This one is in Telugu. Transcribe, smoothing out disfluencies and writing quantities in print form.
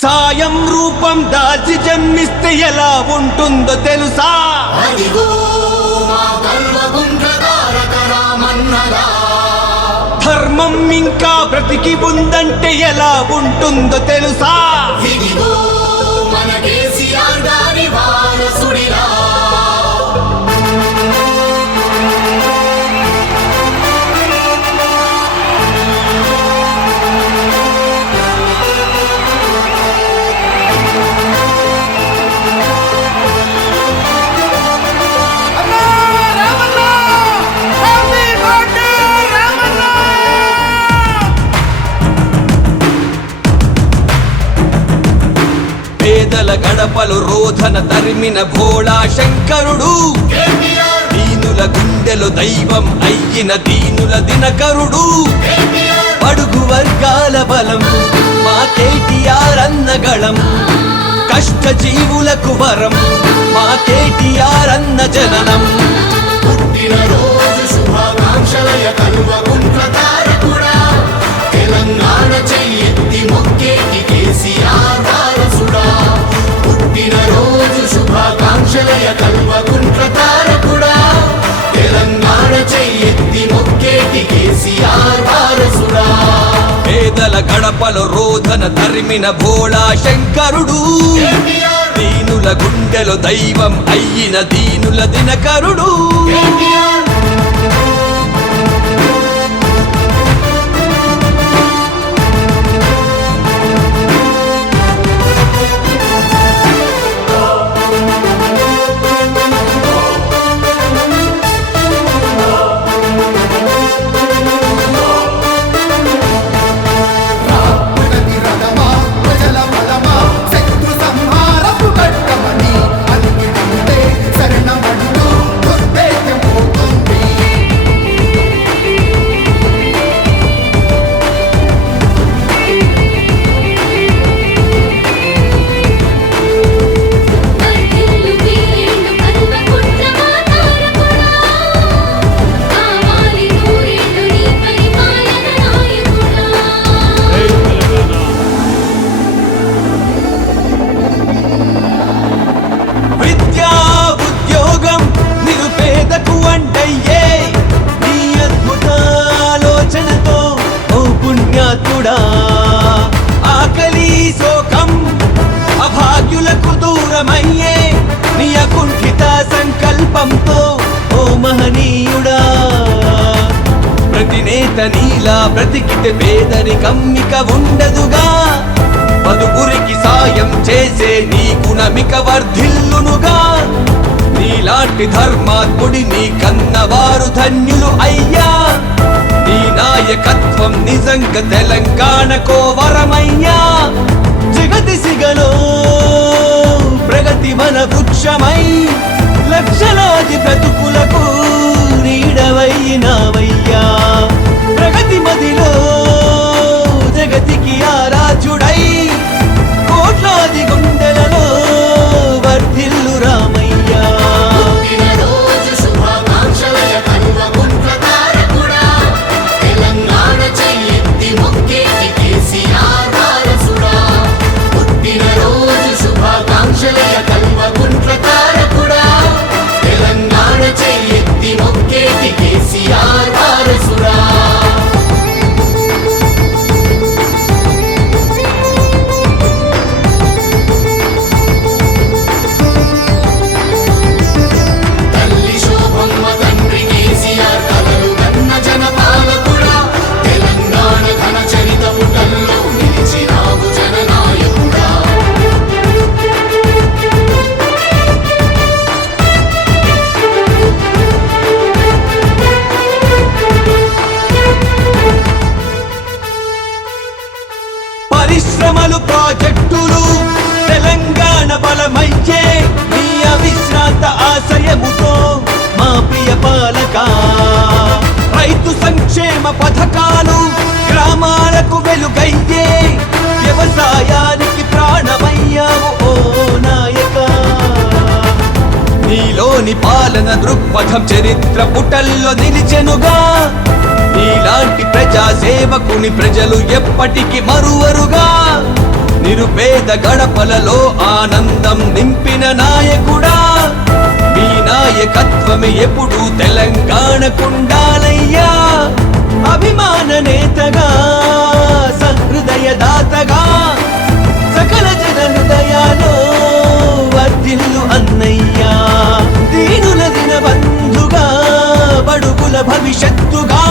సాయం రూపం దాల్చి జన్మిస్తే ఎలా ఉంటుందో తెలుసా? ధర్మం ఇంకా బ్రతికి ఉందంటే ఎలా ఉంటుందో తెలుసా? పేదల గడపలు రోధన తరిమిన భోళా శంకరుడు, దీనుల గుండెలు దైవం అయ్యిన దీనుల దినకరుడు, బడుగు వర్గాల బలం మా కేటీఆర్ అన్నగళం, కష్ట జీవులకు వరం మా కేటీఆర్ అన్న జననం. పుట్టినరోజు శుభాకాంక్షలయ కల్వకుంట్ల తారకుడా, తెలంగాణ చెయ్యెత్తి మొక్కేటి కేసీఆర్ వారసుడా. పుట్టినరోజు శుభాకాంక్షలయ కల్వకుంట్ల తారకుడా, తెలంగాణ చెయ్యెత్తి మొక్కేటి కేసీఆర్ వారసుడా. పేదల గడపలు రోధన తరిమిన భోళా శంకరుడు, దీనుల గుండెలు దైవం అయ్యిన దీనుల దినకరుడు. ఆకలి శోకం అభాగ్యులకు దూరమయ్యే నీ అకుంఠిత సంకల్పంతో ఓ మహనీయుడా. ప్రతి నేత నీలా బ్రతికితే పేదరికం ఇక ఉండదుగా, పదుగురికి సాయం చేసే నీ గుణమిక వర్ధిల్లునుగా. నీలాంటి ధర్మాత్ముడి నీ కన్నవారు ధన్యులు అయ్యా. నీ నాయకత్వం నిజంగా తెలంగాణకో వరమయ్యా. జగతి సిగలో ప్రగతి మన వృక్షమై లక్షలాది బ్రతుకులకు నీడవయ్యినావయ్యా. ప్రగతి మదిలో జగతికి ఆరాధ్యుడై కోట్లాది గుండెలలో వర్ధిల్లు రామయ్యా. పరిశ్రమలు ప్రాజెక్టులు తెలంగాణ బలమయ్యే నీ అవిశ్రాంత ఆశయముతో మా ప్రియ పాలక. రైతు సంక్షేమ పథకాలు గ్రామాలకు వెలుగయ్యే, వ్యవసాయానికి ప్రాణమయ్యావు ఓ నాయక. నీలోని పాలన దృక్పథం చరిత్ర పుటల్లో నిలిచెనుగా. నీలాంటి ప్రజా సేవకుని ప్రజలు ఎప్పటికీ మరువరుగా. నిరుపేద గడపలలో ఆనందం నింపిన నాయకుడా, మీ నాయకత్వమే ఎప్పుడు తెలంగాణకుండాలయ్యా. అభిమాన నేతగా, సహృదయ దాతగా, సకల జన హృదయాలో వర్ధిల్లు అన్నయ్యా. దీనుల దిన బంధుగా, బడుగుల భవిష్యత్తుగా